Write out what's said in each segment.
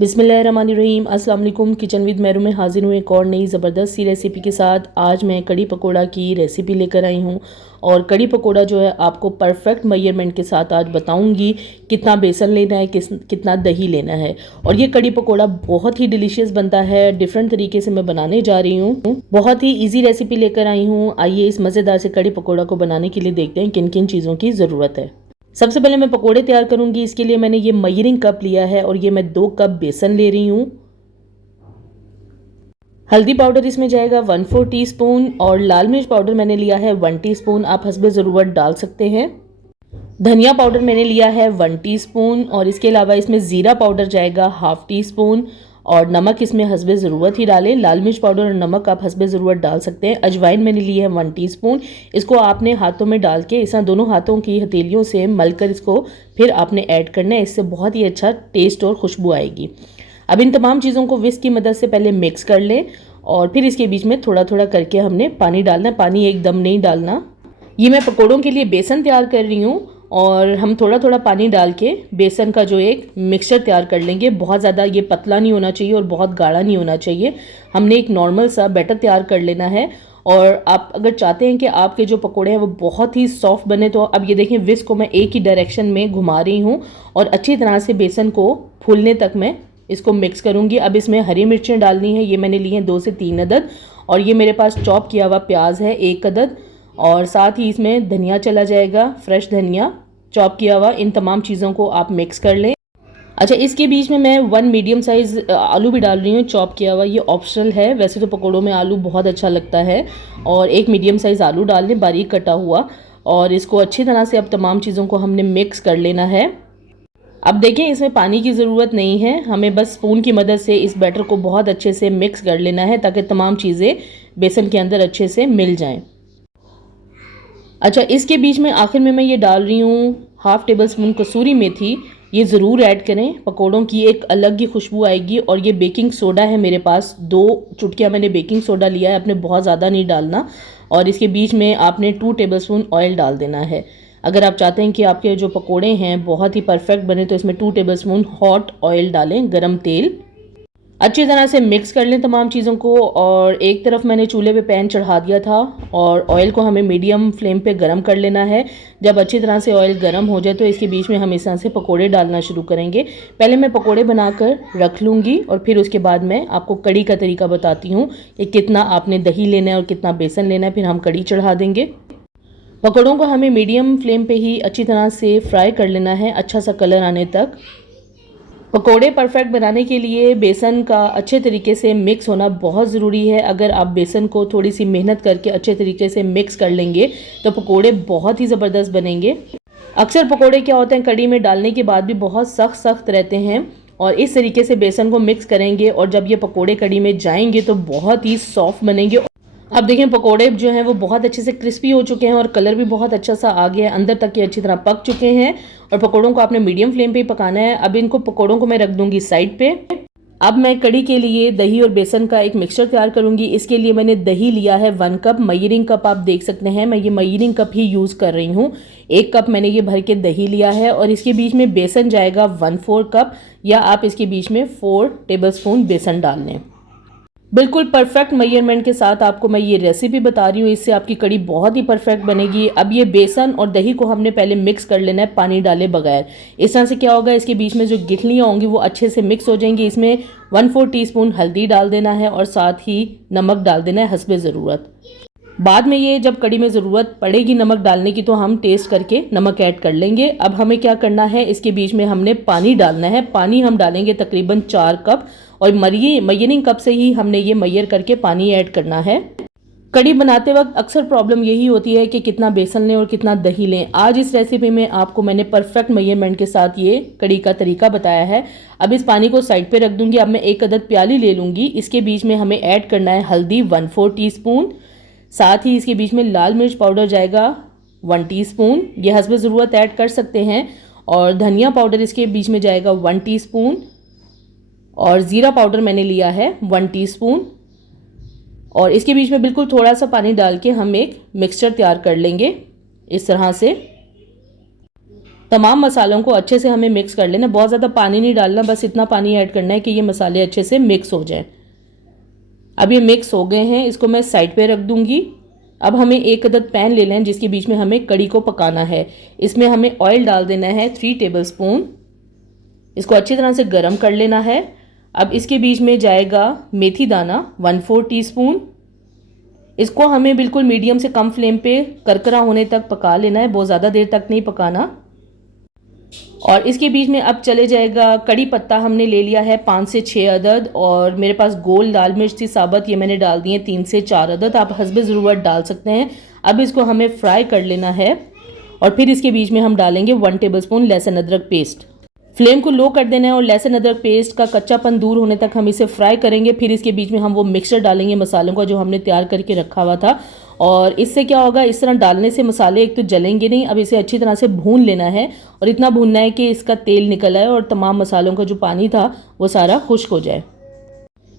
बिस्मिल्लाहिर्रहमानिर्रहीम। अस्सलाम वालेकुम। किचन विद मेरू में हाजिर हूँ एक और नई ज़बरदस्त सी रेसिपी के साथ। आज मैं कड़ी पकोड़ा की रेसिपी लेकर आई हूँ और कड़ी पकोड़ा जो है आपको परफेक्ट मेजरमेंट के साथ आज बताऊँगी कितना बेसन लेना है, कितना दही लेना है। और ये कड़ी पकोड़ा बहुत ही डिलीशियस बनता है। डिफरेंट तरीके से मैं बनाने जा रही हूँ, बहुत ही ईजी रेसिपी लेकर आई हूँ। आइए इस मज़ेदार से कड़ी पकोड़ा को बनाने के लिए देखते हैं किन किन चीज़ों की ज़रूरत है। सबसे पहले मैं पकोड़े तैयार करूंगी। इसके लिए मैंने ये मेजरिंग कप लिया है और ये मैं 2 कप बेसन ले रही हूँ। हल्दी पाउडर इसमें जाएगा 1/4 टीस्पून और लाल मिर्च पाउडर मैंने लिया है 1 टीस्पून। आप हस्बे ज़रूरत डाल सकते हैं। धनिया पाउडर मैंने लिया है 1 टीस्पून और इसके अलावा इसमें ज़ीरा पाउडर जाएगा 1/2 टीस्पून और नमक इसमें हस्बे ज़रूरत ही डालें। लाल मिर्च पाउडर और नमक आप हस्बे ज़रूरत डाल सकते हैं। अजवाइन मैंने ली है 1 टीस्पून। इसको आपने हाथों में डाल के इस दोनों हाथों की हथेलियों से मलकर इसको फिर आपने ऐड करना है। इससे बहुत ही अच्छा टेस्ट और खुशबू आएगी। अब इन तमाम चीज़ों को विस्क की मदद से पहले मिक्स कर लें और फिर इसके बीच में थोड़ा थोड़ा करके हमने पानी डालना है। पानी एकदम नहीं डालना। ये मैं पकौड़ों के लिए बेसन तैयार कर रही हूँ और हम थोड़ा थोड़ा पानी डाल के बेसन का जो एक मिक्सचर तैयार कर लेंगे। बहुत ज़्यादा ये पतला नहीं होना चाहिए और बहुत गाढ़ा नहीं होना चाहिए। हमने एक नॉर्मल सा बैटर तैयार कर लेना है। और आप अगर चाहते हैं कि आपके जो पकोड़े हैं वो बहुत ही सॉफ्ट बने तो अब ये देखें, विस्क को मैं एक ही डायरेक्शन में घुमा रही हूँ और अच्छी तरह से बेसन को फूलने तक मैं इसको मिक्स करूँगी। अब इसमें हरी मिर्चें डालनी है। ये मैंने ली हैं 2 से 3 अदद और ये मेरे पास चॉप किया हुआ प्याज है 1 अदद और साथ ही इसमें धनिया चला जाएगा, फ्रेश धनिया चॉप किया हुआ। इन तमाम चीज़ों को आप मिक्स कर लें। अच्छा, इसके बीच में मैं 1 मीडियम साइज़ आलू भी डाल रही हूँ चॉप किया हुआ। ये ऑप्शनल है, वैसे तो पकौड़ों में आलू बहुत अच्छा लगता है। और 1 मीडियम साइज़ आलू डाल लें बारीक कटा हुआ और इसको अच्छी तरह से अब तमाम चीज़ों को हमने मिक्स कर लेना है। अब देखें, इसमें पानी की ज़रूरत नहीं है। हमें बस स्पून की मदद से इस बैटर को बहुत अच्छे से मिक्स कर लेना है ताकि तमाम चीज़ें बेसन के अंदर अच्छे से मिल जाएं। अच्छा, इसके बीच में आखिर में मैं ये डाल रही हूँ 1/2 टेबल स्पून कसूरी मेथी। ये ज़रूर ऐड करें, पकौड़ों की एक अलग ही खुशबू आएगी। और ये बेकिंग सोडा है मेरे पास, 2 चुटकियाँ मैंने बेकिंग सोडा लिया है। आपने बहुत ज़्यादा नहीं डालना। और इसके बीच में आपने 2 टेबल स्पून ऑयल डाल देना है। अगर आप चाहते हैं कि आपके जो पकोड़े हैं बहुत ही परफेक्ट बने तो इसमें 2 टेबल स्पून हॉट ऑयल डालें, गरम तेल। अच्छी तरह से मिक्स कर लें तमाम चीज़ों को। और एक तरफ मैंने चूल्हे पे पैन चढ़ा दिया था और ऑयल को हमें मीडियम फ्लेम पे गरम कर लेना है। जब अच्छी तरह से ऑयल गरम हो जाए तो इसके बीच में हम इस तरह से पकोड़े डालना शुरू करेंगे। पहले मैं पकोड़े बनाकर रख लूँगी और फिर उसके बाद मैं आपको कड़ी का तरीका बताती हूँ कि कितना आपने दही लेना है और कितना बेसन लेना है। फिर हम कड़ी चढ़ा देंगे। पकोड़ों को हमें मीडियम फ्लेम पे ही अच्छी तरह से फ्राई कर लेना है, अच्छा सा कलर आने तक। पकोड़े परफेक्ट बनाने के लिए बेसन का अच्छे तरीके से मिक्स होना बहुत ज़रूरी है। अगर आप बेसन को थोड़ी सी मेहनत करके अच्छे तरीके से मिक्स कर लेंगे तो पकोड़े बहुत ही ज़बरदस्त बनेंगे। अक्सर पकोड़े क्या होते हैं, कड़ी में डालने के बाद भी बहुत सख्त सख्त रहते हैं और इस तरीके से बेसन को मिक्स करेंगे और जब ये पकोड़े कड़ी में जाएंगे तो बहुत ही सॉफ्ट बनेंगे। अब देखें, पकोड़े जो हैं वो बहुत अच्छे से क्रिस्पी हो चुके हैं और कलर भी बहुत अच्छा सा आ गया है, अंदर तक ये अच्छी तरह पक चुके हैं। और पकोड़ों को आपने मीडियम फ्लेम पे ही पकाना है। अब इनको पकोड़ों को मैं रख दूंगी साइड पे। अब मैं कड़ी के लिए दही और बेसन का एक मिक्सचर तैयार करूंगी। इसके लिए मैंने दही लिया है 1 कप। मेजरिंग कप आप देख सकते हैं, मैं ये मेजरिंग कप ही यूज़ कर रही हूँ। 1 कप मैंने ये भर के दही लिया है और इसके बीच में बेसन जाएगा 1/4 कप या आप इसके बीच में 4 टेबल स्पून बेसन डाल लें। बिल्कुल परफेक्ट मेजरमेंट के साथ आपको मैं ये रेसिपी बता रही हूँ, इससे आपकी कड़ी बहुत ही परफेक्ट बनेगी। अब ये बेसन और दही को हमने पहले मिक्स कर लेना है पानी डाले बगैर। इस तरह से क्या होगा, इसके बीच में जो गिठलियाँ होंगी वो अच्छे से मिक्स हो जाएंगी। इसमें 1/4 टीस्पून हल्दी डाल देना है और साथ ही नमक डाल देना है हस्बे ज़रूरत। बाद में ये जब कड़ी में ज़रूरत पड़ेगी नमक डालने की तो हम टेस्ट करके नमक ऐड कर लेंगे। अब हमें क्या करना है, इसके बीच में हमने पानी डालना है। पानी हम डालेंगे तकरीबन 4 कप और मेजरिंग कप से ही हमने ये मेजर करके पानी ऐड करना है। कड़ी बनाते वक्त अक्सर प्रॉब्लम यही होती है कि कितना बेसन लें और कितना दही लें। आज इस रेसिपी में आपको मैंने परफेक्ट मेजरमेंट के साथ ये कड़ी का तरीका बताया है। अब इस पानी को साइड पे रख दूंगी। अब मैं 1 अदद प्याली ले लूँगी। इसके बीच में हमें ऐड करना है हल्दी 1/4 टीस्पून। साथ ही इसके बीच में लाल मिर्च पाउडर जाएगा 1 टीस्पून, ये हस्बे ज़रूरत ऐड कर सकते हैं। और धनिया पाउडर इसके बीच में जाएगा 1 टीस्पून और ज़ीरा पाउडर मैंने लिया है 1 टीस्पून। और इसके बीच में बिल्कुल थोड़ा सा पानी डाल के हम एक मिक्सचर तैयार कर लेंगे इस तरह से। तमाम मसालों को अच्छे से हमें मिक्स कर लेना, बहुत ज़्यादा पानी नहीं डालना, बस इतना पानी ऐड करना है कि ये मसाले अच्छे से मिक्स हो जाए। अब ये मिक्स हो गए हैं, इसको मैं साइड पे रख दूंगी। अब हमें एक अदद पैन ले लें जिसके बीच में हमें कड़ी को पकाना है। इसमें हमें ऑयल डाल देना है 3 टेबलस्पून। इसको अच्छी तरह से गर्म कर लेना है। अब इसके बीच में जाएगा मेथी दाना 1/4 टीस्पून। इसको हमें बिल्कुल मीडियम से कम फ्लेम पे करकरा होने तक पका लेना है, बहुत ज़्यादा देर तक नहीं पकाना। और इसके बीच में अब चले जाएगा कड़ी पत्ता, हमने ले लिया है 5 से 6 अदद, और मेरे पास गोल लाल मिर्च थी साबत, ये मैंने डाल दी है 3 से 4 अदद, आप हस्बे ज़रूरत डाल सकते हैं। अब इसको हमें फ्राई कर लेना है और फिर इसके बीच में हम डालेंगे 1 टेबलस्पून लहसुन अदरक पेस्ट। फ्लेम को लो कर देना है और लहसुन अदरक पेस्ट का कच्चापन दूर होने तक हम इसे फ्राई करेंगे। फिर इसके बीच में हम वो मिक्सचर डालेंगे मसालों का जो हमने तैयार करके रखा हुआ था। और इससे क्या होगा, इस तरह डालने से मसाले एक तो जलेंगे नहीं। अब इसे अच्छी तरह से भून लेना है और इतना भूनना है कि इसका तेल निकल आए और तमाम मसालों का जो पानी था वो सारा खुश्क हो जाए।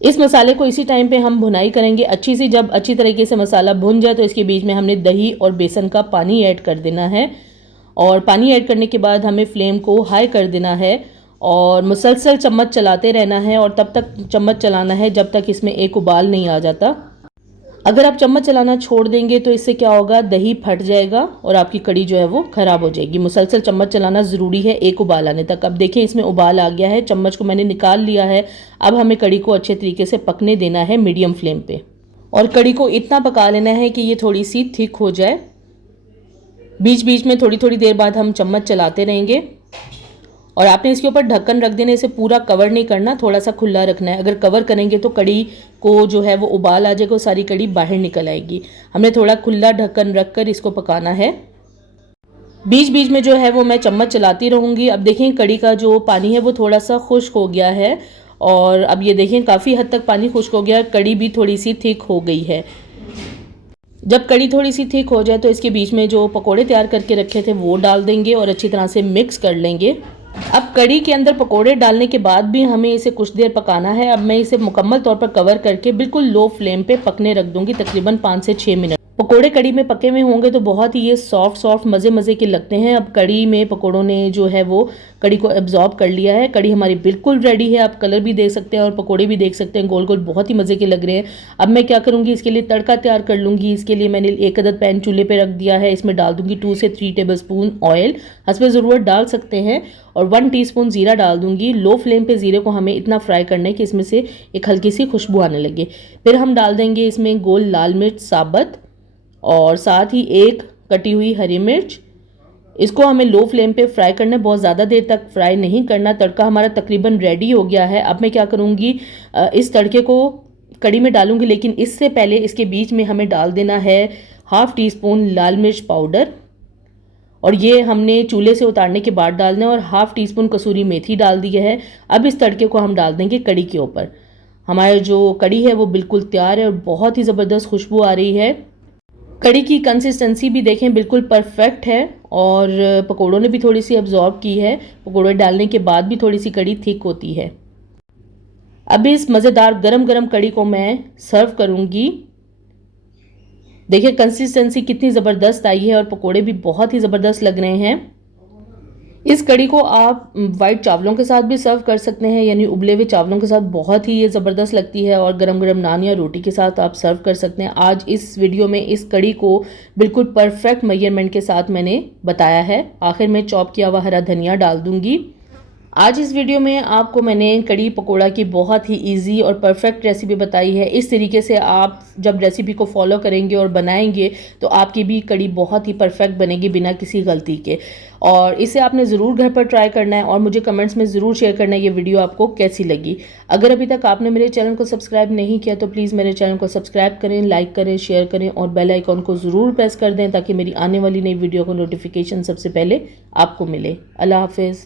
इस मसाले को इसी टाइम पे हम भुनाई करेंगे अच्छी सी। जब अच्छी तरीके से मसाला भुन जाए तो इसके बीच में हमने दही और बेसन का पानी ऐड कर देना है। और पानी ऐड करने के बाद हमें फ्लेम को हाई कर देना है और मुसलसल चम्मच चलाते रहना है, और तब तक चम्मच चलाना है जब तक इसमें एक उबाल नहीं आ जाता। अगर आप चम्मच चलाना छोड़ देंगे तो इससे क्या होगा, दही फट जाएगा और आपकी कड़ी जो है वो ख़राब हो जाएगी। मुसलसल चम्मच चलाना ज़रूरी है एक उबाल आने तक। अब देखिए इसमें उबाल आ गया है, चम्मच को मैंने निकाल लिया है। अब हमें कड़ी को अच्छे तरीके से पकने देना है मीडियम फ्लेम पे, और कड़ी को इतना पका लेना है कि ये थोड़ी सी थिक हो जाए। बीच बीच में थोड़ी थोड़ी देर बाद हम चम्मच चलाते रहेंगे। और आपने इसके ऊपर ढक्कन रख देना, इसे पूरा कवर नहीं करना, थोड़ा सा खुला रखना है। अगर कवर करेंगे तो कड़ी को जो है वो उबाल आ जाएगा, सारी कड़ी बाहर निकल आएगी। हमने थोड़ा खुला ढक्कन रख कर इसको पकाना है। बीच बीच में जो है वो मैं चम्मच चलाती रहूँगी। अब देखें कड़ी का जो पानी है वो थोड़ा सा खुश्क हो गया है, और अब ये देखें काफ़ी हद तक पानी खुश्क हो गया, कड़ी भी थोड़ी सी थिक हो गई है। जब कड़ी थोड़ी सी थिक हो जाए तो इसके बीच में जो पकोड़े तैयार करके रखे थे वो डाल देंगे और अच्छी तरह से मिक्स कर लेंगे। अब कड़ी के अंदर पकोड़े डालने के बाद भी हमें इसे कुछ देर पकाना है। अब मैं इसे मुकम्मल तौर पर कवर करके बिल्कुल लो फ्लेम पे पकने रख दूंगी, तकरीबन 5 से 6 मिनट। पकोड़े कड़ी में पके हुए होंगे तो बहुत ही ये सॉफ्ट सॉफ्ट मज़े मज़े के लगते हैं। अब कड़ी में पकोड़ों ने जो है वो कड़ी को एब्जॉर्ब कर लिया है। कड़ी हमारी बिल्कुल रेडी है। आप कलर भी देख सकते हैं और पकोड़े भी देख सकते हैं, गोल गोल बहुत ही मज़े के लग रहे हैं। अब मैं क्या करूँगी, इसके लिए तड़का तैयार कर लूँगी। इसके लिए मैंने एक अदद पैन चूल्हे पर रख दिया है। इसमें डाल दूँगी 2 से 3 टेबलस्पून ऑयल, हस्बे ज़रूरत डाल सकते हैं, और 1 टीस्पून ज़ीरा डाल दूँगी। लो फ्लेम पे ज़ीरे को हमें इतना फ्राई करना है कि इसमें से एक हल्की सी खुशबू आने लगे। फिर हम डाल देंगे इसमें गोल लाल मिर्च साबत और साथ ही एक कटी हुई हरी मिर्च। इसको हमें लो फ्लेम पे फ्राई करना है, बहुत ज़्यादा देर तक फ्राई नहीं करना। तड़का हमारा तकरीबन रेडी हो गया है। अब मैं क्या करूँगी, इस तड़के को कड़ी में डालूँगी, लेकिन इससे पहले इसके बीच में हमें डाल देना है 1/2 टीस्पून लाल मिर्च पाउडर, और ये हमने चूल्हे से उतारने के बाद डालना है, और 1/2 टीस्पून कसूरी मेथी डाल दी है। अब इस तड़के को हम डाल देंगे कड़ी के ऊपर। हमारी जो कड़ी है वो बिल्कुल तैयार है और बहुत ही ज़बरदस्त खुशबू आ रही है। कड़ी की कंसिस्टेंसी भी देखें बिल्कुल परफेक्ट है, और पकोड़ों ने भी थोड़ी सी अब्जॉर्ब की है। पकोड़े डालने के बाद भी थोड़ी सी कड़ी थिक होती है। अब इस मज़ेदार गरम गरम कड़ी को मैं सर्व करूँगी। देखिए कंसिस्टेंसी कितनी ज़बरदस्त आई है और पकोड़े भी बहुत ही ज़बरदस्त लग रहे हैं। इस कड़ी को आप वाइट चावलों के साथ भी सर्व कर सकते हैं, यानी उबले हुए चावलों के साथ बहुत ही ये ज़बरदस्त लगती है, और गरम गरम नान या रोटी के साथ आप सर्व कर सकते हैं। आज इस वीडियो में इस कड़ी को बिल्कुल परफेक्ट मेजरमेंट के साथ मैंने बताया है। आखिर में चॉप किया हुआ हरा धनिया डाल दूंगी। आज इस वीडियो में आपको मैंने कड़ी पकोड़ा की बहुत ही इजी और परफेक्ट रेसिपी बताई है। इस तरीके से आप जब रेसिपी को फॉलो करेंगे और बनाएंगे तो आपकी भी कड़ी बहुत ही परफेक्ट बनेगी बिना किसी गलती के। और इसे आपने ज़रूर घर पर ट्राई करना है और मुझे कमेंट्स में ज़रूर शेयर करना है ये वीडियो आपको कैसी लगी। अगर अभी तक आपने मेरे चैनल को सब्सक्राइब नहीं किया तो प्लीज़ मेरे चैनल को सब्सक्राइब करें, लाइक करें, शेयर करें और बेल आइकॉन को ज़रूर प्रेस कर दें ताकि मेरी आने वाली नई वीडियो का नोटिफिकेशन सबसे पहले आपको मिले। अल्लाह हाफिज़।